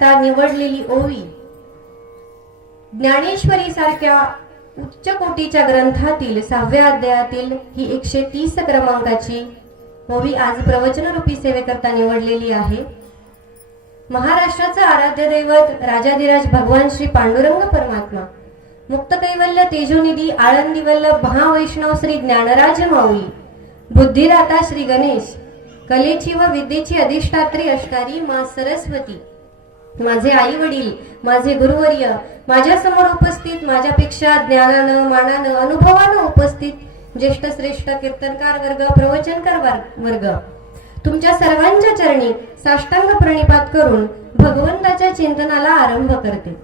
करता निवडलेली ओवी ज्ञानेश्वरी सारख्या उच्च कोटीच्या ग्रंथातील सहाव्या अध्यायातील ही एकशे तीस क्रमांकाची ओवी आज प्रवचनरूपी सेवेकरता निवडलेली आहे. महाराष्ट्राचं आराध्य दैवत राजाधिराज भगवान श्री पांडुरंग परमात्मा मुक्त कैवल्य तेजोनिधी आळंदी वल्लभ महावैष्णव श्री ज्ञानराज माऊली बुद्धिदाता श्री गणेश कलेची व विद्येची अधिष्ठात्री असणारी मा सरस्वती माझे आई वडील माझे गुरुवर्य माझ्यासमोर उपस्थित माझ्यापेक्षा ज्ञानानं मानानं अनुभवानं उपस्थित ज्येष्ठ श्रेष्ठ कीर्तनकार वर्ग प्रवचनकार वर्ग. तुमच्या सर्वांच्या चरणी साष्टांग प्रणिपात करून भगवंताच्या चिंतनाला आरंभ करते.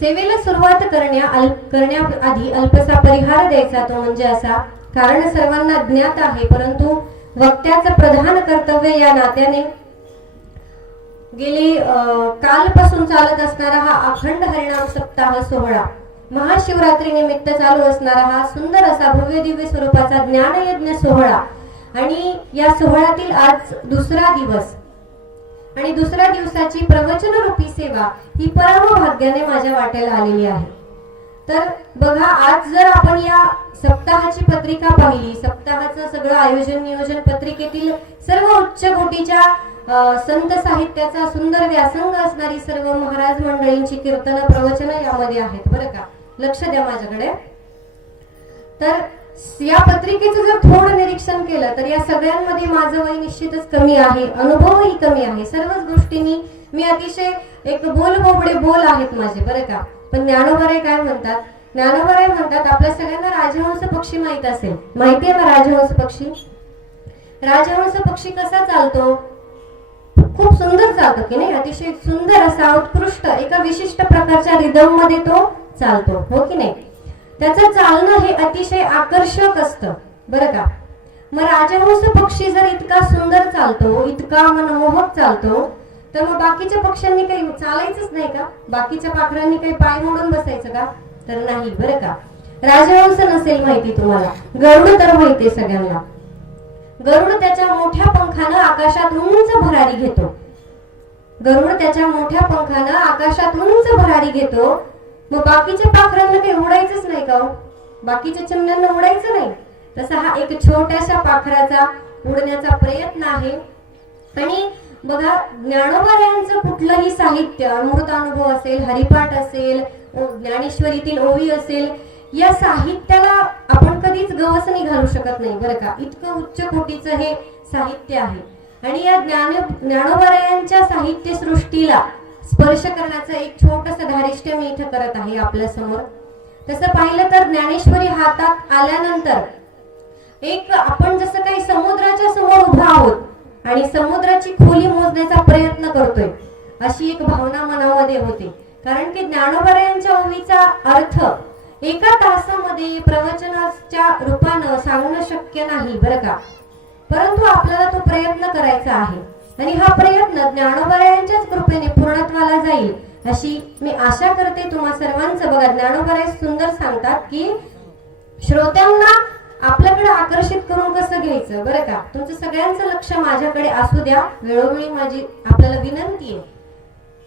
सेवेला सुरुवात करण्या अल करण्याआधी अल्पसा परिहार द्यायचा तो म्हणजे असा कारण सर्वांना ज्ञात आहे परंतु वक्त्याचं प्रधान कर्तव्य या नात्याने गेली कालपासून चालत असणारा हा अखंड हरिणाम सप्ताह सोहळा महाशिवरात्री निमित्त चालू असणारा हा सुंदर असा भव्य दिव्य स्वरूपाचा ज्ञानयज्ञ सोहळा. आणि या सोहळ्यातील आज दुसरा दिवस. आणि दुसऱ्या दिवसाची प्रवचन रूपी सेवा ही परम भाग्याने माझ्या वाट्याला आलेली आहे. तर बघा आज जर आपण या सप्ताहाची पत्रिका पाहिली सप्ताहाचं सगळं आयोजन नियोजन पत्रिकेतील सर्व उच्च कोटीच्या संत साहित्याचा सुंदर व्यासंग असणारी सर्व महाराज मंडळींची कीर्तन प्रवचन यामध्ये आहेत बरं का? लक्ष द्या माझ्याकडे. तर या पत्रिकेचं जर थोडं निरीक्षण केलं तर या सगळ्यांमध्ये माझं वय निश्चितच कमी आहे अनुभवही कमी आहे. सर्वच गोष्टींनी मी अतिशय एक बोल बोबडे बोल आहेत माझे बरं का? पण ज्ञानोबराय काय म्हणतात? ज्ञानोबराय म्हणतात आपल्या सगळ्यांना राजहंस पक्षी माहीत असेल. माहिती आहे ना राजहंस पक्षी? राजहंस पक्षी कसा चालतो? खूप सुंदर चालतो की नाही? अतिशय सुंदर असा उत्कृष्ट एका विशिष्ट प्रकारच्या रिदममध्ये तो चालतो. हो की नाही? त्याचं चालणं हे अतिशय आकर्षक असतं. बरं का? मग राजहंस पक्षी जर इतका सुंदर चालतो इतका मनमोहक चालतो तर मग बाकीच्या पक्ष्यांनी काही चालायचंच नाही का? बाकीच्या पाखरांनी काही पाय मोडून बसायचं का? तर नाही. बरं का? राजहंस नसेल माहिती तुम्हाला. गरुड तर माहिती आहे सगळ्यांना. गरुड त्याच्या मोठ्या पंखानं आकाशात उंच भरारी घेतो. गरुड त्याच्या मोठ्या पंखानं आकाशात उंच भरारी घेतो. मग बाकीच्या पाखरांना काही उडायचंच नाही का हो? बाकीच्या चिमण्यांना उडायचं नाही. तसा हा एक छोट्याशा पाखराचा उडण्याचा प्रयत्न आहे. आणि बघा ज्ञानोबा कुठलंही साहित्य अमृतानुभव असेल हरिपाठ असेल ज्ञानेश्वरीतील ओवी असेल या साहित्याला आपण कधीच गवसणी घालू शकत नाही बरं का? इतकं उच्च कोटीचं हे साहित्य आहे. आणि या ज्ञान ज्ञानोबरायांच्या साहित्य सृष्टीला स्पर्श करण्याचं एक छोटस धारिष्ट्य मी इथं करत आहे आपल्यासमोर. तसं पाहिलं तर ज्ञानेश्वरी हातात आल्यानंतर एक आपण जसं काही समुद्राच्या समोर उभा आहोत आणि समुद्राची खोली मोजण्याचा प्रयत्न करतोय अशी एक भावना मनामध्ये होते. कारण की ज्ञानोबरायांच्या ओवीचा अर्थ एका तासामध्ये प्रवचनाच्या रूपानं सांगणं शक्य नाही बरं का? परंतु आपल्याला तो प्रयत्न करायचा आहे. आणि हा प्रयत्न ज्ञानोबरायांच्याच कृपेने पूर्णत्वाला जाईल अशी मी आशा करते तुम्हा सर्वांचं. बघा ज्ञानोबराय सुंदर सांगतात की श्रोत्यांना आपल्याकडे आकर्षित करून कसं घ्यायचं बरं का? तुमचं सगळ्यांचं लक्ष माझ्याकडे असू द्या. वेळोवेळी माझी आपल्याला विनंती आहे.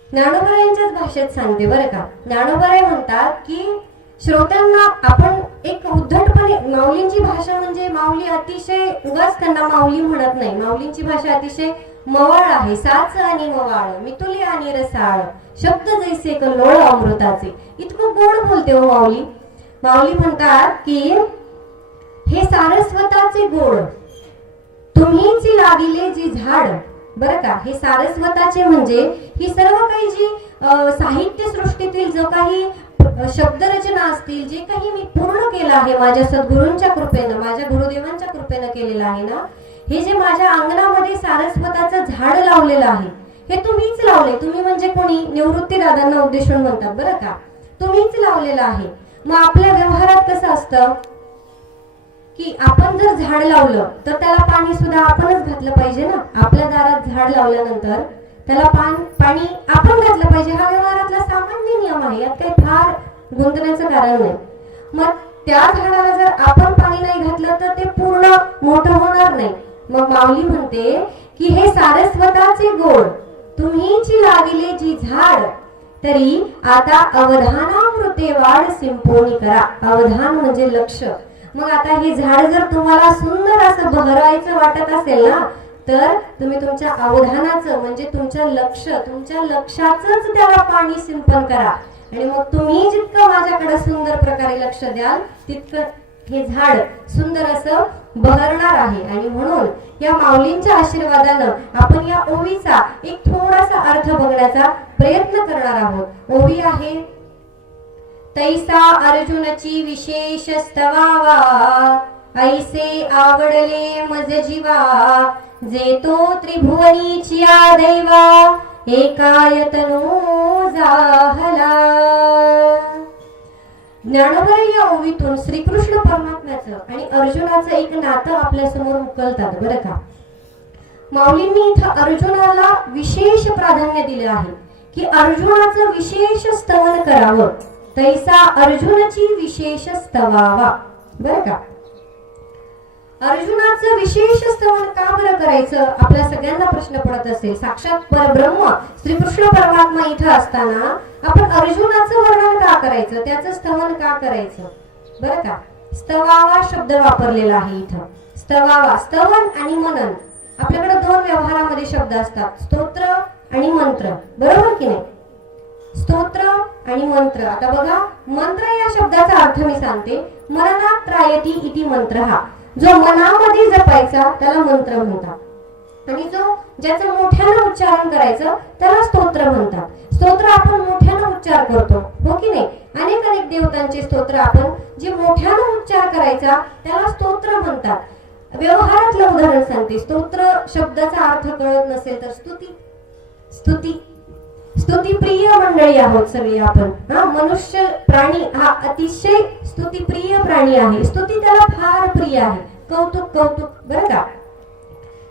ज्ञानोबरायांच्याच भाषेत सांगते बरं का? ज्ञानोबराय म्हणतात की श्रोत्यांना आपण एक उद्धटपणे माऊलींची भाषा म्हणजे माऊली अतिशय उगाच त्यांना माऊली म्हणत नाही. माऊलींची भाषा अतिशय मवाळ आहे. साच आणि मवाळ मितुली आणि रसाळ शब्द जैसे लोळ अमृताचे. इतकं गोड बोलते हो माऊली. माऊली म्हणतात की हे सारस्वताचे गोड तुम्हीच लाविले जी झाड. बरं का? हे सारस्वताचे म्हणजे ही सर्व काही जी साहित्य सृष्टीतील जो काही शब्दरचना असतील जे काही मी पूर्ण केलं आहे माझ्या सद्गुरूंच्या कृपेनं माझ्या गुरुदेवांच्या कृपेनं केलेलं आहे ना हे जे माझ्या अंगणामध्ये सारस्वताचं झाड लावलेलं आहे हे तुम्हीच लावले. तुम्ही म्हणजे कोणी? निवृत्ती दादांना उद्देशून म्हणतात बरं का? तुम्हीच लावलेलं आहे. मग आपल्या व्यवहारात कसं असतं? की आपण जर झाड लावलं तर त्याला पाणी सुद्धा आपणच घातलं पाहिजे ना? आपल्या दारात झाड लावल्यानंतर त्याला पान पाणी आपण घातलं पाहिजे. हा व्यवहारातला सामान्य नियम आहे. यात काही फार गुंतण्याचं कारण नाही. मग त्या झाडाला जर आपण पाणी नाही घातलं तर ते पूर्ण मोठं होणार नाही. मग माऊली म्हणते की हे सारस्वताचे गोड तुम्हीची लाविले जी झाड तरी आता अवधानामृते वाढ सिंपोनी करा. अवधान म्हणजे लक्ष. मग आता हे झाड जर तुम्हाला सुंदर असं बहरायचं वाटत असेल ना तर तुम्ही तुमच्या अवधानाचं म्हणजे तुमच्या लक्ष तुमच्या लक्षाचंच त्याला पाणी सिंपन करा. आणि मग तुम्ही जितकं माझ्याकडे सुंदर प्रकारे लक्ष द्याल तितकं हे झाड सुंदर असं बहरणार आहे. आणि म्हणून या माऊलींच्या आशीर्वादानं आपण या ओवीचा एक थोडासा अर्थ बघण्याचा प्रयत्न करणार आहोत. ओवी आहे तैसा अर्जुनची विशेष स्तवावा ऐसे आवडले मज जीवा जे तो त्रिभुवनीची या दैवा एकायतनो जाहला. ज्ञानभर या ओवीतून श्रीकृष्ण परमात्म्याचं आणि अर्जुनाचं एक नातं आपल्यासमोर उकलतात बरं का? माऊलींनी इथं अर्जुनाला विशेष प्राधान्य दिले आहे की अर्जुनाचं विशेष स्तवन करावं. तैसा अर्जुनाची विशेष स्तवावा. बरं का? अर्जुनाचं विशेष स्तवन का बरं करायचं? आपल्या सगळ्यांना प्रश्न पडत असेल. साक्षात परब्रह्म श्रीकृष्ण परमात्मा इथं असताना आपण अर्जुनाचं वर्णन का करायचं? त्याचं स्तवन का करायचं? बरं का? स्तवावा शब्द वापरलेला आहे इथं. स्तवावा स्तवन आणि मनन. आपल्याकडे दोन व्यवहारामध्ये शब्द असतात. स्तोत्र आणि मंत्र. बरोबर की नाही? स्तोत्र आणि मंत्र. आता बघा मंत्र या शब्दाचा अर्थ मी सांगते. मननात त्रायती इति मंत्र. हा जो मनामध्ये जपायचा त्याला मंत्र म्हणतात. आणि जो ज्याचं मोठ्यानं उच्चारण करायचं त्याला स्तोत्र म्हणतात. स्तोत्र आपण मोठ्यानं उच्चार करतो हो की नाही? अनेक अनेक देवतांचे स्तोत्र आपण जे मोठ्यानं उच्चार करायचा त्याला स्तोत्र म्हणतात. व्यवहारातलं उदाहरण सांगते. स्तोत्र शब्दाचा अर्थ कळत नसेल तर स्तुती. स्तुती. स्तुतीप्रिय मंडळी आहोत सगळे आपण. हा मनुष्य प्राणी हा अतिशय स्तुतीप्रिय प्राणी आहे. स्तुती त्याला फार प्रिय आहे. कौतुक कौतुक बरं का?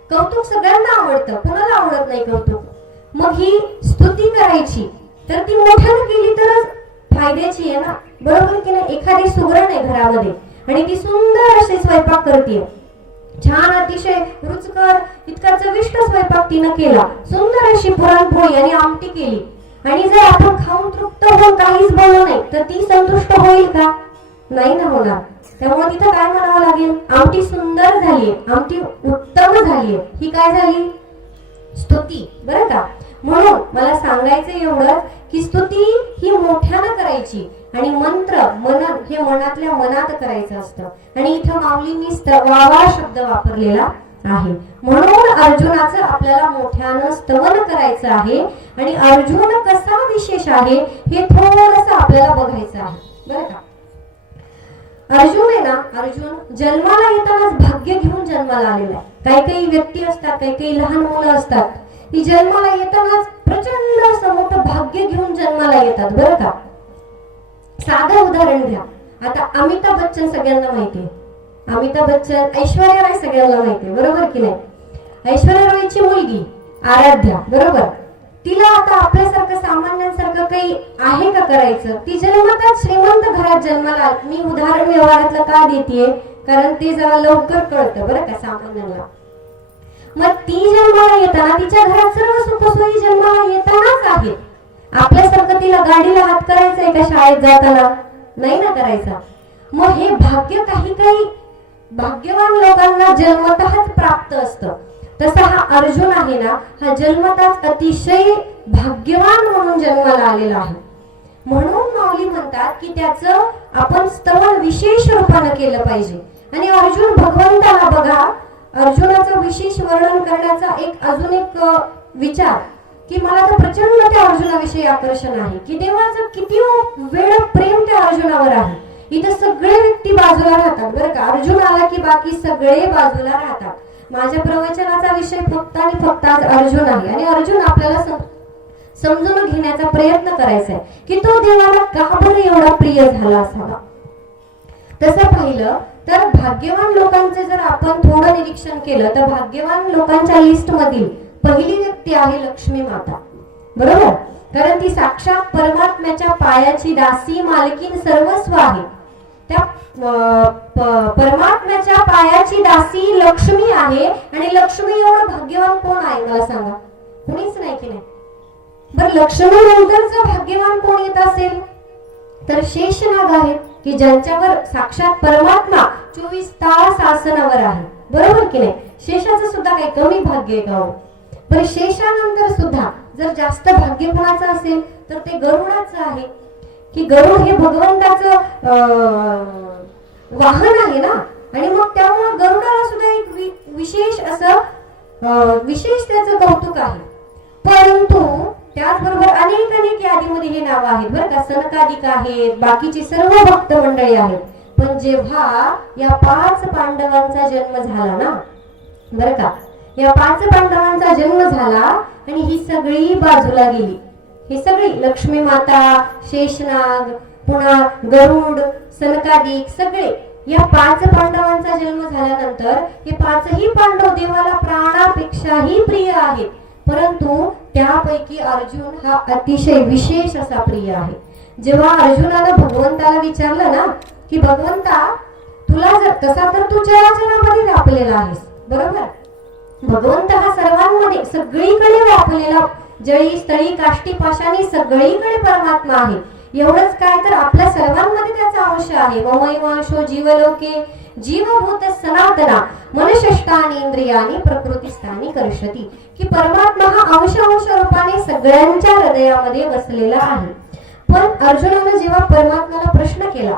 कौतुक सगळ्यांना आवडतं. कोणाला आवडत नाही कौतुक? मग ही स्तुती करायची. तर ती मोठ्यानं केली तरच फायद्याची आहे ना? बरोबर की नाही? एखादी सुगरण आहे घरामध्ये. आणि ती सुंदर अशी स्वयंपाक करते छान अतिशय रुचकर इतका चविष्ट स्वयंपाक तिनं केला. सुंदर अशी पुरणपोळी आणि आमटी केली. आणि जर आपण खाऊन तृप्त होऊन काहीच बोललो नाही तर ती संतुष्ट होईल का? नाही ना होणार त्यामुळे तिथं काय म्हणावं लागेल? आमटी सुंदर झाली आमटी उत्तम झाली ही काय झाली? स्तुती. बरं का? म्हणून मला सांगायचं एवढं की स्तुती ही मोठ्यानं करायची. आणि मंत्र मनन हे मनातल्या मनात करायचं असतं. आणि इथं माऊलींनी स्तवावा शब्द वापरलेला आहे. म्हणून अर्जुनाचं आपल्याला मोठ्यानं स्तवन करायचं आहे. आणि अर्जुन कसा विशेष आहे हे थोडस आपल्याला बघायचं आहे. बरं का? अर्जुन आहे ना अर्जुन जन्माला येतानाच भाग्य घेऊन जन्माला आलेला आहे. काही काही व्यक्ती असतात काही काही लहान मुलं असतात. ती जन्माला येतानाच प्रचंड असं मोठं भाग्य घेऊन जन्माला येतात बरं का? साधं उदाहरण घ्या. आता अमिताभ बच्चन सगळ्यांना माहिती अमिताभ बच्चन ऐश्वर्या राय सगळ्यांना माहिती बरोबर की नाही? ऐश्वर्या रायची मुलगी आराध्या बरोबर? तिला आता आपल्यासारखं सामान्यांसारखं काही आहे का करायचं? ती जन्मतात श्रीमंत घरात जन्माला मी उदाहरण व्यवहारातलं का देते कारण ते जरा लवकर कळतं बरं का सामान्यांना. मग ती जन्माला येताना तिच्या घरात सर्व सुखसोयी जन्माला येतानाच आहेत आपल्यासारखं तिला गाडीला हात करायचंय का शाळेत जाताना? नाही ना करायचा. मग हे भाग्य काही काही भाग्यवान लोकांना जन्मतःच प्राप्त असतं. तसा हा अर्जुन आहे ना हा जन्मताच अतिशय भाग्यवान म्हणून जन्माला आलेला आहे. म्हणून माऊली म्हणतात की त्याचं आपण स्तवन विशेष रूपानं केलं पाहिजे. आणि अर्जुन भगवंताला बघा अर्जुनाचं विशेष वर्णन करण्याचा एक अजून एक विचार की मला तर प्रचंड त्या अर्जुनाविषयी आकर्षण आहे की देवाचं किती वेळ प्रेम त्या अर्जुनावर आहे. इथं सगळे व्यक्ती बाजूला राहतात बरं का. अर्जुन आला की बाकी सगळे बाजूला राहतात. माझ्या प्रवचनाचा विषय फक्त आणि फक्त आज अर्जुन आहे. आणि अर्जुन आपल्याला सम- समजून घेण्याचा प्रयत्न करायचा आहे की तो देवाला का बरं एवढा प्रिय झाला असावा? तसं पाहिलं तर भाग्यवान लोकांचे जर आपण थोडं निरीक्षण केलं तर भाग्यवान लोकांच्या लिस्ट मधील पहिली व्यक्ती आहे लक्ष्मी माता. बरोबर? कारण ती साक्षात परमात्म्याच्या पायाची दासी मालकीन सर्वस्व आहे. त्या अं, परमात्म्याच्या पायाची दासी लक्ष्मी आहे आणि लक्ष्मी एवढं भाग्यवान कोण आहे मला सांगा? कोणीच नाही की नाही? बरं लक्ष्मण नंतरचं भाग्यवान कोण येत असेल? तर शेषनाग आहेत. की ज्यांच्यावर साक्षात परमात्मा चोवीस तास आसनावर आहे. बरोबर की नाही? शेषाचं सुद्धा काही कमी भाग्य आहे का हो? पण शेषानंतर सुद्धा जर जास्त भाग्य कोणाचं असेल तर ते गरुडाचं आहे. की गरुड हे भगवंताचं अं, वाहन आहे ना? आणि मग त्यामुळे गरुडाला सुद्धा एक विशेष असं विशेष त्याचं कौतुक आहे. परंतु त्याचबरोबर अनेक अनेक यादीमध्ये हे नाव आहेत बरं का सनकादिक आहेत बाकीची सर्व भक्त मंडळी आहेत. पण जेव्हा या पाच पांडवांचा जन्म झाला ना बरं का या पाच पांडवांचा जन्म झाला आणि ही सगळी बाजूला गेली. ही सगळी लक्ष्मी माता शेषनाग पुन्हा गरुड सनकादिक सगळे या पाच पांडवांचा जन्म झाल्यानंतर हे पाचही पांडव देवाला प्राणापेक्षाही प्रिय आहेत. परंतु त्यापैकी अर्जुन हा अतिशय विशेष असा प्रिय आहे. जेव्हा अर्जुनानं भगवंताला विचारलं ना की भगवंता तुला जर तसा तर तू चराचरामध्ये व्यापलेला आहेस बरोबर? भगवंत हा सर्वांमध्ये सगळीकडे व्यापलेला जळी स्थळी काष्टी पाशाने सगळीकडे परमात्मा आहे. एवढंच काय तर आपल्या सर्वांमध्ये त्याचा अंश आहे. ममैवांशो जीवलोके जीवभूत सनातना. मनशष्टानी इंद्रियानी प्रकृतीस्थानी करशती की परमात्मा हा अंश अंश रूपाने सगळ्यांच्या हृदयामध्ये बसलेला आहे. पण अर्जुनानं जेव्हा परमात्म्याला प्रश्न केला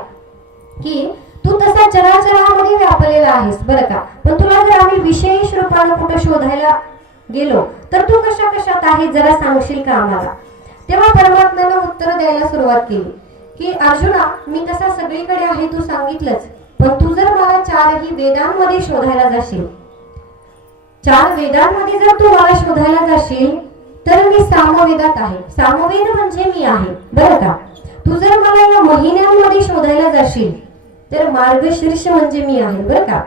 की तू तसा चराचरामध्ये व्यापलेला आहेस बरं का? पण तुला जर आम्ही विशेष रूपाने कुठं शोधायला गेलो तर तू कशा कशात आहे? जरा सांगशील का आम्हाला? तेव्हा परमात्म्यानं उत्तर द्यायला सुरुवात केली की अर्जुना मी तसा सगळीकडे आहे तू सांगितलंच. पण तू जर मला चारही वेदांमध्ये शोधायला जाशील. चार वेदांमध्ये जर तू मला शोधायला जाशील तर मी सामवेदात आहे. सामवेद म्हणजे मी आहे. बरं का? तू जर मला या महिन्यांमध्ये शोधायला जाशील तर मार्गशीर्ष म्हणजे मी आहे. बरं का?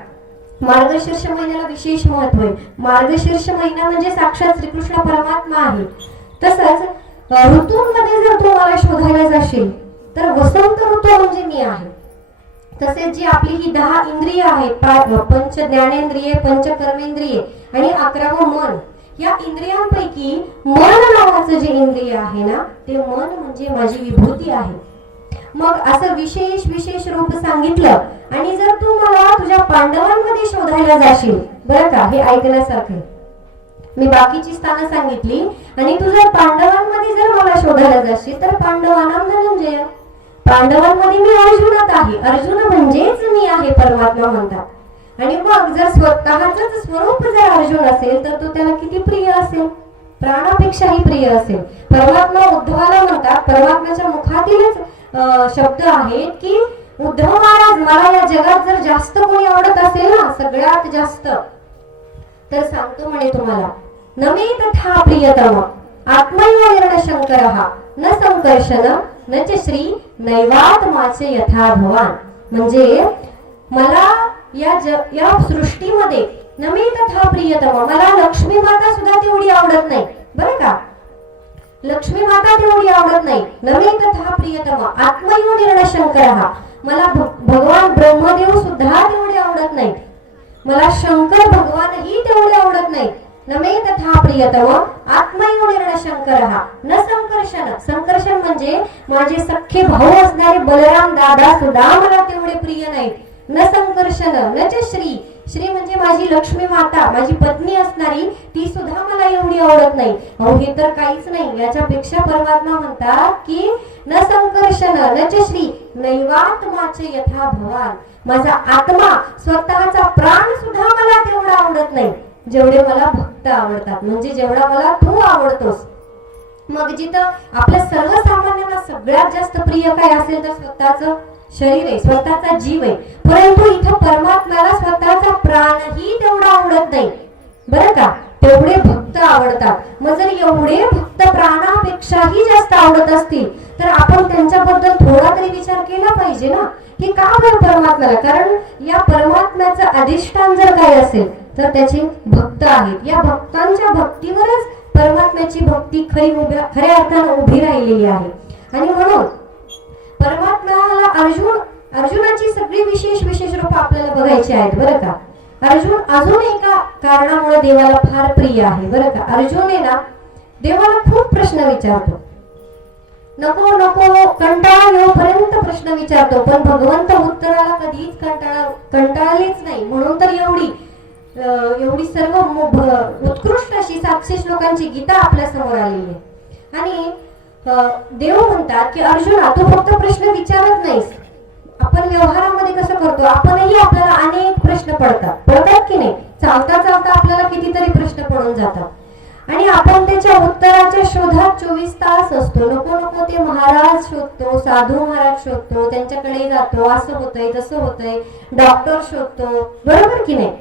मार्गशीर्ष महिन्याला विशेष महत्त्व आहे. मार्गशीर्ष महिना म्हणजे साक्षात श्रीकृष्ण परमात्मा आहे. तसंच ऋतूंमध्ये जर तू मला शोधायला जाशील तर वसंत ऋतू म्हणजे मी आहे. तसेच जी आपली ही दहा इंद्रिय आहेत पंच ज्ञानेंद्रिय पंच कर्मेंद्रिय आणि अकरावं मन या इंद्रियांपैकी मन नावाचं जे इंद्रिय आहे ना ते मन म्हणजे माझी विभूती आहे. मग असं विशेष विशेष रूप सांगितलं आणि जर तू मला तुझ्या पांडवांमध्ये शोधायला जाशील बरं का? हे ऐकण्यासारखं मी बाकीची स्थानं सांगितली आणि तू जर पांडवांमध्ये जर मला शोधायला जाशील तर पांडवांना धनंजय. पांडवांमध्ये मी अर्जुनात आहे. अर्जुन म्हणजेच मी आहे परमात्मा म्हणतात. आणि मग जर स्वतःच स्वरूप जर अर्जुन असेल तर तो त्याला किती प्रिय असेल? प्राणापेक्षाही प्रिय असेल. परमात्मा उद्धवाला म्हणतात परमात्म्याच्या मुखातीलच शब्द आहेत की उद्धव महाराज मला या जगात जर जास्त कोणी आवडत असेल ना सगळ्यात जास्त तर सांगतो म्हणे तुम्हाला नमे तथा प्रियतम. आत्मैव शंकर न संकर्षण न च श्री नैवात्माचे यथा भवान। म्हणजे मला या ज या सृष्टीमध्ये न मी तथा प्रियतम मला लक्ष्मी माता सुद्धा तेवढी आवडत नाही. बरं का? लक्ष्मी माता तेवढी आवडत नाही. नवे तथा प्रियतम आत्मयो निर्णय शंकर मला भगवान ब्रह्मदेव सुद्धा तेवढे आवडत नाही. मला शंकर भगवानही तेवढे आवडत नाही. नमे तथा प्रियतव आत्मैव निर्णय शंकर। न संकर्षण। संकर्षण म्हणजे माझे सख्खे भाऊ असणारे बलराम दादा सुद्धा मला तेवढे प्रिय नाहीत. न संकर्षण न च श्री. श्री म्हणजे माझी लक्ष्मी माता माझी पत्नी असणारी ती सुद्धा मला एवढी आवडत नाही. अहो हे तर काहीच नाही. याच्यापेक्षा परमात्मा म्हणतात की न संकर्षण न च श्री. नैवात्माचे यथा भवान. माझा आत्मा स्वतःचा प्राण सुद्धा मला तेवढा आवडत नाही. जेवढे मला भक्त आवडतात म्हणजे जेवढा मला तू आवडतोस. मग जिथं आपल्या सर्वसामान्यांना सगळ्यात जास्त प्रिय काय असेल तर स्वतःचं शरीर आहे स्वतःचा जीव आहे. परंतु इथं परमात्म्याला स्वतःचा प्राणही तेवढा आवडत नाही. बरं का? तेवढे भक्त आवडतात. मग जर एवढे भक्त प्राणापेक्षाही जास्त आवडत असतील तर आपण त्यांच्याबद्दल थोडा तरी विचार केला पाहिजे ना? की का बरं परमात्म्याला? कारण या परमात्म्याचं अधिष्ठान जर काय असेल तर त्याचे भक्त आहेत. या भक्तांच्या भक्तीवरच परमात्म्याची भक्ती खरी उभ्या खऱ्या अर्थानं उभी राहिलेली आहे. आणि म्हणून परमात्म्याला अर्जुन अर्जुनाची सगळी विशेष विशेष रूप आपल्याला बघायची आहेत बरं का? अर्जुन अजून एका कारणामुळे देवाला फार प्रिय आहे बरं का? अर्जुन आहे ना देवाला खूप प्रश्न विचारतो. नको नको कंटाळा येऊपर्यंत प्रश्न विचारतो पण भगवंत उत्तराला कधीच कंटाळा कंटाळलेच नाही. म्हणून तर एवढी एवढी सर्व उत्कृष्ट अशी सातशे श्लोकांची गीता आपल्यासमोर आलेली आहे आणि देव म्हणतात की अर्जुना तू फक्त प्रश्न विचारत नाहीस. आपण व्यवहारामध्ये कसं करतो? आपणही आपल्याला अनेक प्रश्न पडतात. पडतात की नाही? चालता चालता आपल्याला कितीतरी प्रश्न पडून जातात. आणि आपण त्याच्या उत्तराच्या शोधात चोवीस तास असतो. नको नको ते महाराज शोधतो साधू महाराज शोधतो त्यांच्याकडे जातो. असं होतंय तसं होतंय. डॉक्टर शोधतो. बरोबर की नाही?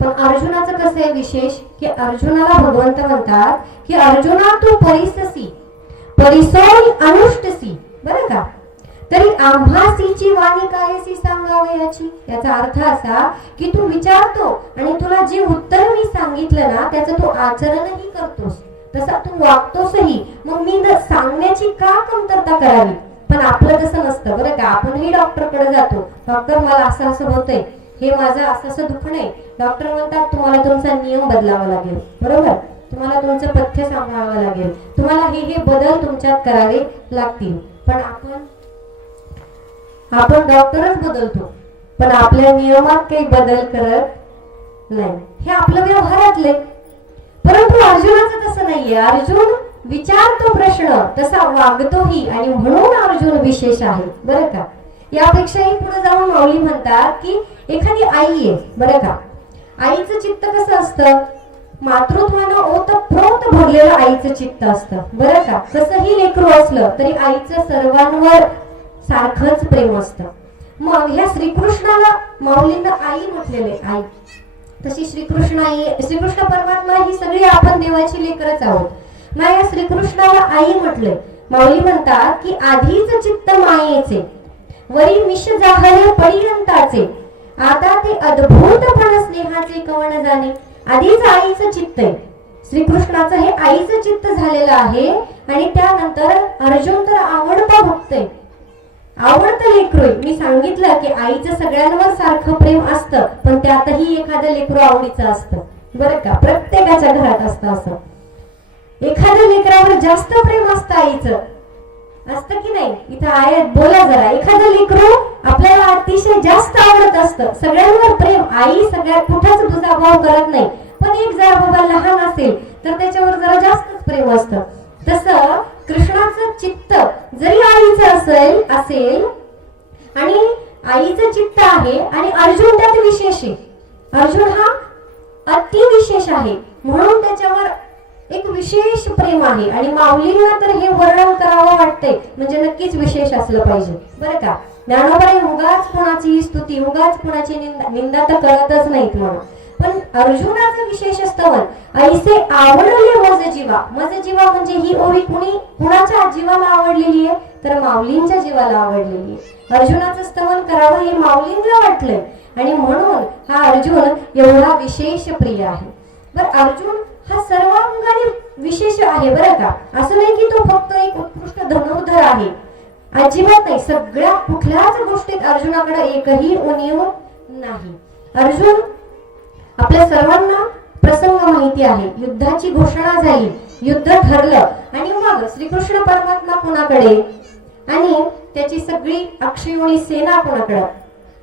पण अर्जुनाचं कसं आहे विशेष? की अर्जुनाला भगवंत म्हणतात की अर्जुना तू परिससी परिसोय अनुष्टसी बरं का? तरी आम्हासीची वाणी कायसी सांगावयाची याचा? अर्थ असा की तू विचारतो आणि तुला जे उत्तर मी सांगितलं ना त्याचं तू आचरणही करतोस. तसा तू वागतोसही. मग मी सांगण्याची का कमतरता करावी? पण आपलं तसं नसतं बरं का? आपणही डॉक्टरकडे जातो. डॉक्टर मला असं असं होतंय हे माझं असं असं दुखणं आहे. डॉक्टर म्हणतात तुम्हाला तुमचा नियम बदलावा लागेल. बरोबर? तुम्हाला तुमचं पथ्य सांभाळावं लागेल. तुम्हाला हे हे बदल तुमच्यात करावे लागतील. पण आपण आपण डॉक्टरच बदलतो. पण आपल्या नियमात काही बदल करत नाही. हे आपलं व्यवहारातले परंतु अर्जुनाचं तसं नाहीये. अर्जुन विचारतो प्रश्न तसा वागतोही आणि म्हणून अर्जुन विशेष आहे. बरं का? यापेक्षाही पुढे जाऊन माऊली म्हणतात की एखादी आई आहे बरं का. आईचं चित्त कसं असतं? मातृत्वानं ओत प्रोत भरलेलं आईचं चित्त असतं बरं का. कसंही लेकरू असलं तरी आईचं सर्वांवर सारखंच प्रेम असतं. मग ह्या श्रीकृष्णाला माऊलींना आई म्हटलेले आई. तशी श्रीकृष्ण आई श्रीकृष्ण परमात्मा ही सगळी आपण देवाची लेकरच आहोत. मग या श्रीकृष्णाला आई म्हटले माऊली म्हणतात की आधीच चित्त मायेचे. वरी मिश जाहले पर्यंताचे आता ते अद्भुतपण स्नेहाचे कवण जाणे. आधीच आईचं चित्त आहे. श्रीकृष्णाचं हे आईचं चित्त झालेलं आहे आणि त्यानंतर अर्जुन तर आवडता भक्त आहे. आवडतं लेकरू आहे. मी सांगितलं की आईचं सगळ्यांवर सारखं प्रेम असतं पण त्यातही एखादं लेकरू आवडीचं असतं. बरं का? प्रत्येकाच्या घरात असतं असं. एखाद्या लेकरावर जास्त प्रेम असतं आईचं असतं की नाही? इथं आहे बोला जरा. एखादं लेकरू आपल्याला अतिशय जास्त आवडत असतं. सगळ्यांवर प्रेम. आई सगळ्या कुठंच दुजाभाव करत नाही. पण एक जर बाबा लहान असेल तर त्याच्यावर जरा जास्तच प्रेम असतं. तसं कृष्णाचं चित्त जरी आईचं असेल असेल आणि आईचं चित्त आहे आणि अर्जुन त्यात विशेष आहे. अर्जुन हा अतिविशेष आहे. म्हणून त्याच्यावर एक विशेष प्रेम आहे. आणि माऊलींना तर हे वर्णन करावं वाटतंय. म्हणजे नक्कीच विशेष असलं पाहिजे. बरं का? ज्ञानोबाई उगाच कोणाची स्तुती उगाच कोणाची निंदा निंदा तर करतच नाहीत म्हणून. पण अर्जुनाचं विशेष स्तवन ऐसे आवडले मज जीवा मज जीवा म्हणजे ही ओवी कुणी कुणाच्या जीवाला आवडलेली आहे? तर माऊलींच्या जीवाला आवडलेली आहे. अर्जुनाचं स्तवन करावं हे माऊलींना वाटलंय. आणि म्हणून हा अर्जुन एवढा विशेष प्रिय आहे. बर अर्जुन हा सर्वांगाने विशेष आहे बरं का. असं नाही की तो फक्त एक उत्कृष्ट धनुर्धर आहे. अजिबात नाही. सगळ्या कुठल्याच गोष्टीत अर्जुनाकडे एकही उणीव नाही. अर्जुन आपल्या सर्वांना प्रसंग माहिती आहे. युद्धाची घोषणा झाली. युद्ध ठरलं. आणि मग श्रीकृष्ण परमात्मा कोणाकडे? आणि त्याची सगळी अक्षयोणी सेना कोणाकडे?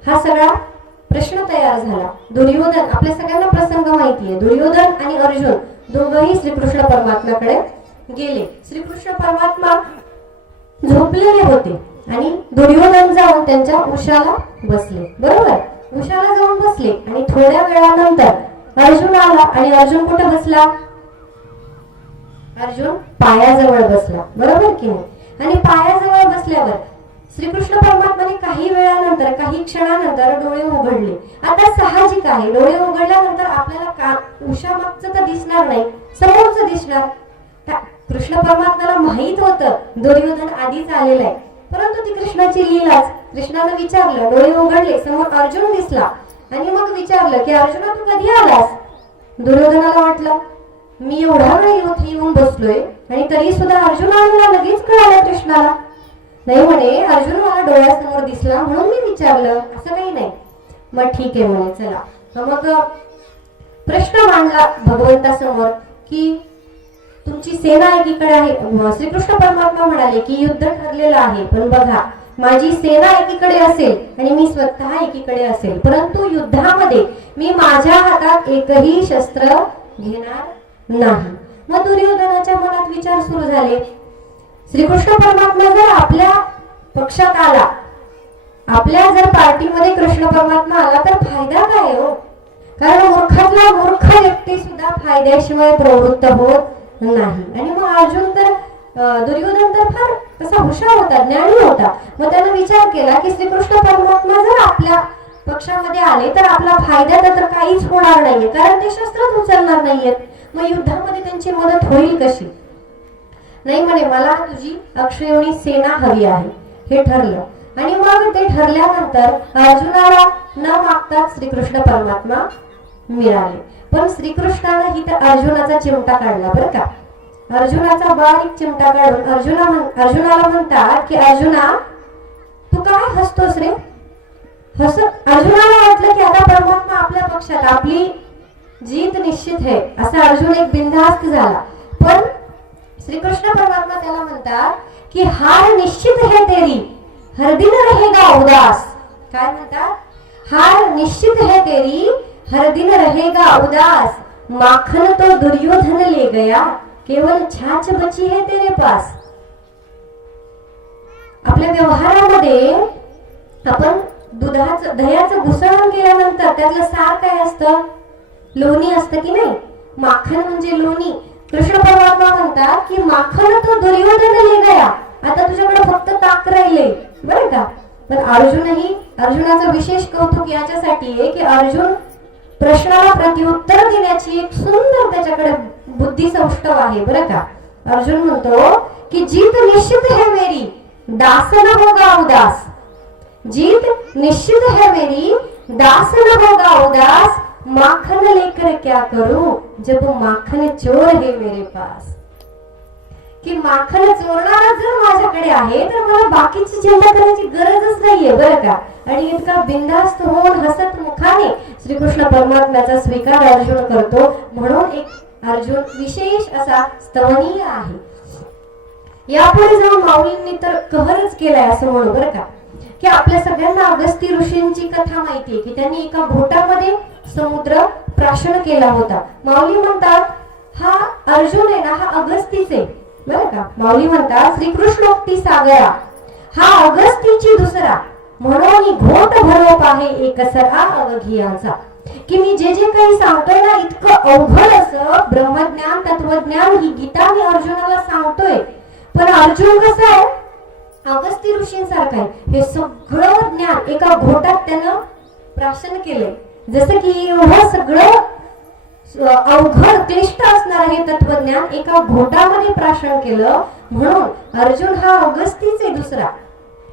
हा सगळा प्रश्न तयार झाला. दुर्योधन आपल्या सगळ्यांना प्रसंग माहिती आहे. दुर्योधन आणि अर्जुन दोघंही श्रीकृष्ण परमात्म्याकडे गेले. श्रीकृष्ण परमात्मा झोपलेले होते आणि दुर्योधन जाऊन त्यांच्या उशाला बसले. बरोबर? उशाला जाऊन बसले आणि थोड्या वेळानंतर अर्जुन आला आणि अर्जुन कुठे बसला? अर्जुन पायाजवळ बसला. बरोबर की नाही? आणि पायाजवळ बसल्यावर श्रीकृष्ण परमात्माने काही वेळानंतर काही क्षणानंतर डोळे उघडले. आता साहजिक आहे. डोळे उघडल्यानंतर आपल्याला का उषा मागचं तर दिसणार नाही समोरच दिसणार. कृष्ण परमात्माला माहीत होतं दुर्योधन आधीच आलेला आहे. परंतु ती कृष्णाची लीलाच कृष्णानं विचारलं डोळे उघडले समोर अर्जुन दिसला. आणि मग विचारलं की अर्जुना तू कधी आलास? दुर्योधनाला वाटलं मी एवढा वेळ इथे येऊन बसलोय आणि तरी सुद्धा अर्जुनाला लगेच कळालं कृष्णाला. नाही म्हणे अर्जुन मला डोळ्यासमोर दिसला म्हणून मी विचारलं असं काही नाही. मग ठीक आहे म्हणे चला. मग प्रश्न मांडला भगवंतासमोर की तुमची सेना एकीकडे आहे. श्रीकृष्ण परमात्मा म्हणाले की युद्ध ठरलेलं आहे पण बघा माझी सेना एकीकडे असेल आणि मी स्वतः एकीकडे असेल परंतु युद्धामध्ये मी माझ्या हातात एकही शस्त्र घेणार नाही. मग दुर्योधनाच्या मनात विचार सुरू झाले श्रीकृष्ण परमात्मा जर आपल्या पक्षात आला आपल्या जर पार्टीमध्ये कृष्ण परमात्मा आला तर फायदा काय हो? कारण मूर्खातला मूर्ख व्यक्ती सुद्धा फायद्याशिवाय प्रवृत्त होत नाही. आणि मग अर्जुन तर दुर्योधन तर फार तसा हुशार होता ज्ञानी होता. मग त्यानं विचार केला की श्रीकृष्ण परमात्मा जर आपल्या पक्षामध्ये आले तर आपला फायदा तर काहीच होणार नाहीये कारण ते शस्त्रच उचलणार नाहीयेत. मग युद्धामध्ये त्यांची मदत होईल कशी? नाही म्हणे मला तुझी अक्षयोनी सेना हवी आहे. हे ठरलं. आणि मग ते ठरल्यानंतर अर्जुनाला न मागताच श्रीकृष्ण परमात्मा मिळाले. पण श्रीकृष्णानं ही तर अर्जुनाचा चिमटा काढला बरं का. अर्जुनाचा बारीक चिमटा काढून अर्जुना म्हण- अर्जुनाला म्हणतात की अर्जुना तू काय हसतोस रे? हस अर्जुनाला वाटलं की आता परमात्मा आपल्या पक्षात आपली जीत निश्चित आहे. असा अर्जुन एक बिनधास्त झाला. पण श्रीकृष्ण परमात्मा त्याला म्हणतात की हार निश्चित हे तेरी हरदिन रहेगा उदास. काय म्हणतात? हार निश्चित है तेरी हर दिन रहेगा उदास. माखन तो दुर्योधन ले गया केवळ छाछ बची है तेरे पास. आपल्या व्यवहारामध्ये आपण दुधाचं दह्याचं घुसळण केल्यानंतर त्यातलं सार काय असतं? लोणी असतं की नाही? माखन म्हणजे लोणी. कृष्ण परमात्मा म्हणतात की माखन तो दुर्योधन ले गया आता तुझ्याकडे फक्त ताक राहिले. बरं का? पण अर्जुनही अर्जुनाचं विशेष कौतुक याच्यासाठी आहे की अर्जुन प्रश्नाला प्रत्युत्तर देण्याची एक सुंदर त्याच्याकडे बुद्धी सौष्ठव आहे. बरं का? अर्जुन म्हणतो की जीत निश्चित है मेरी दास न होगा उदास. जीत निश्चित है मेरी दास न होगा उदास. माखन लेकर क्या करूं? जब माखन चोर है मेरे पास। की माखन चोरणारा जर माझ्याकडे आहे तर मला बाकीची चिंता करण्याची गरजच नाहीये बरं का? आणि इतका बिंदास्त होऊन हसत मुखाने श्रीकृष्ण परमात्म्याचा स्वीकार अर्जुन करतो. म्हणून एक अर्जुन विशेष असा स्तवनीय आहे. यापुढे जाऊन माऊलींनी तर कहरच केलाय असं म्हणू बरं का? की आपल्या सगळ्यांना अगस्ती ऋषींची कथा माहितीये की त्यांनी एका घोटामध्ये समुद्र प्राशन केला होता. माऊली म्हणतात हा अर्जुन आहे ना हा अगस्तीचे आहे. बरं का? माऊली म्हणतात श्रीकृष्णोक्ती सागरा हा अगस्तीची दुसरा म्हणून घोट भरोप आहे एक सरा अवघियाचा. की मी जे जे काही सांगतोय ना इतकं अवघड असं ब्रह्मज्ञान तत्वज्ञान ही गीता मी अर्जुनाला सांगतोय. पण अर्जुन कसं आहे? अगस्ती ऋषींसारखं आहे. हे सगळं ज्ञान एका घोटात त्यानं प्राशन केलंय. जसं की एवढं सगळं अवघड क्लिष्ट असणार हे तत्वज्ञान एका घोटामध्ये प्राशन केलं. म्हणून अर्जुन हा अगस्तीच आहे दुसरा.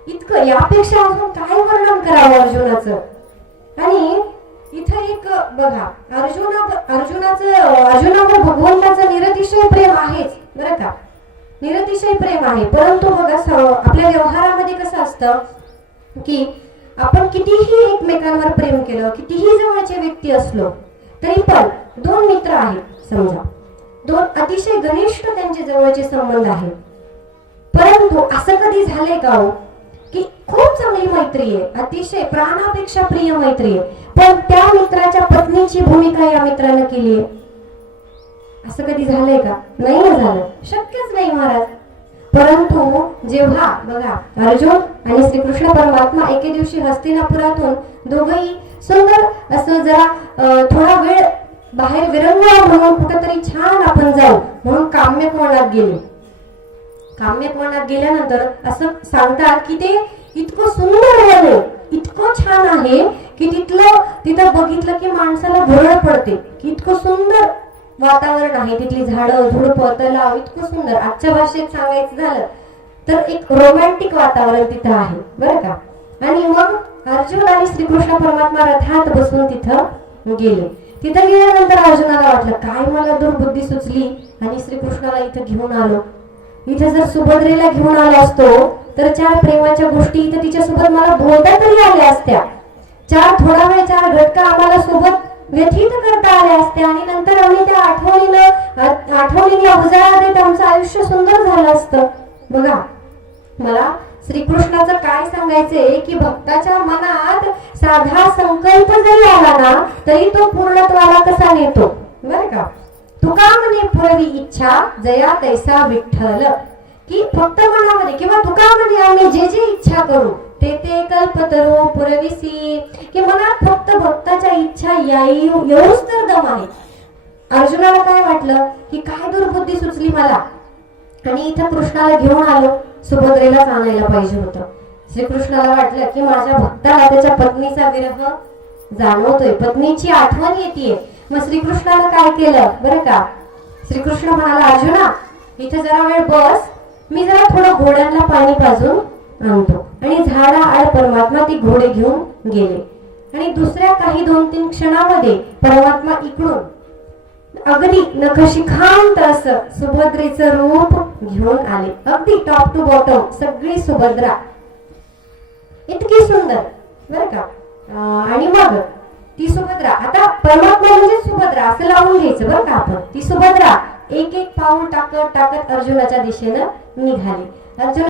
इतकं यापेक्षा अजून काय वर्णन करावं अर्जुनाचं? आणि इथं एक बघा अर्जुना अर्जुनाचं अर्जुनावर भगवंताचं निरतिशय प्रेम आहेच बरं का? निरतिशय प्रेम आहे. परंतु बघा आपल्या व्यवहारामध्ये कसं असतं की आपण कितीही एकमेकांवर प्रेम केलं कितीही जवळचे व्यक्ती असलो तरी पण दोन मित्र आहेत समजा. दोन अतिशय घनिष्ठ त्यांचे जवळचे संबंध आहेत. परंतु असं कधी झालंय का हो? की खूप चांगली मैत्री आहे अतिशय प्राणापेक्षा प्रिय मैत्री आहे. पण त्या मित्राच्या पत्नीची भूमिका या मित्रानं केली आहे. असं कधी झालंय का? नाही ना झालं. शक्यच नाही महाराज. परंतु जेव्हा बघा अर्जुन आणि श्रीकृष्ण परमात्मा एके दिवशी हस्तिनापुरातून दोघही सुंदर असं जरा थोडा वेळ बाहेर विरंगुळा म्हणून कुठेतरी छान आपण जाऊ म्हणून काम्य कोणात गेलो. काम्य कोणात गेल्यानंतर असं सांगतात की ते इतकं सुंदर आहे इतकं छान आहे की तिथलं तिथं बघितलं की माणसाला भरळ पडते की इतकं सुंदर. वातावरण आहे. तिथली झाडं झुडपं तलाव इतकं सुंदर. आजच्या भाषेत सांगायचं झालं तर एक रोमॅन्टिक वातावरण तिथं आहे. बरं का? आणि मग अर्जुन आणि श्रीकृष्ण परमात्मा रथात बसून तिथं गेले. तिथं गेल्यानंतर अर्जुनाला वाटलं काय मला दुर्बुद्धी सुचली? आणि श्रीकृष्णाला इथं घेऊन आलो. इथे जर सुभद्रेला घेऊन आलो असतो तर चार प्रेमाच्या गोष्टी इथं तिच्यासोबत मला बोलता तरी आल्या असत्या. चार थोडा वेळ चार घटका आम्हाला सोबत व्यथित करता आल्या असत्या. आणि नंतर आम्ही त्या आठवणीनं आठवणीला उजाळा देत आमचं आयुष्य सुंदर झालं असतं. बघा मला श्रीकृष्णाचं काय सांगायचंय की भक्ताच्या मनात साधा संकल्प जरी आला ना तरी तो पूर्णत्वाला कसा नेतो? बरं का? तुका म्हणे पुरवी इच्छा जया तैसा विठ्ठल. की फक्त मनामध्ये किंवा तुका म्हणे आम्ही जे जे इच्छा करू ते ते कल्पतरू पुरविसी की मनात फक्त भक्ताच्या इच्छा याई येऊच तर दम आहे. अर्जुनाला काय वाटलं? की काय दुर्बुद्धी सुचली मला? आणि इथं कृष्णाला घेऊन आलो. सुभद्रेलाच आणायला पाहिजे होतं. श्रीकृष्णाला वाटलं की माझ्या भक्ताला त्याच्या पत्नीचा विरह जाणवतोय. पत्नीची आठवण येते मग श्रीकृष्णाला काय केलं? बरं का? श्रीकृष्ण म्हणाला अर्जुना इथे जरा वेळ बस. मी जरा थोडं घोड्यांना पाणी पाजून आणतो. आणि झाडा आड परमात्मा ती घोडे घेऊन गेले. आणि दुसऱ्या काही दोन तीन क्षणामध्ये परमात्मा इकडून अगदी नखशिखांत असं सुभद्रेचं रूप घेऊन आले. अगदी टॉप टू बॉटम सगळी सुभद्रा. इतकी सुंदर बर का? आणि मग ती सुभद्रा आता परमात्मा म्हणजे सुभद्रा असं लावून घ्यायचं बरं का आपण. ती सुभद्रा एक एक पाऊल टाकत टाकत अर्जुनाच्या दिशेनं निघाली. अर्जुन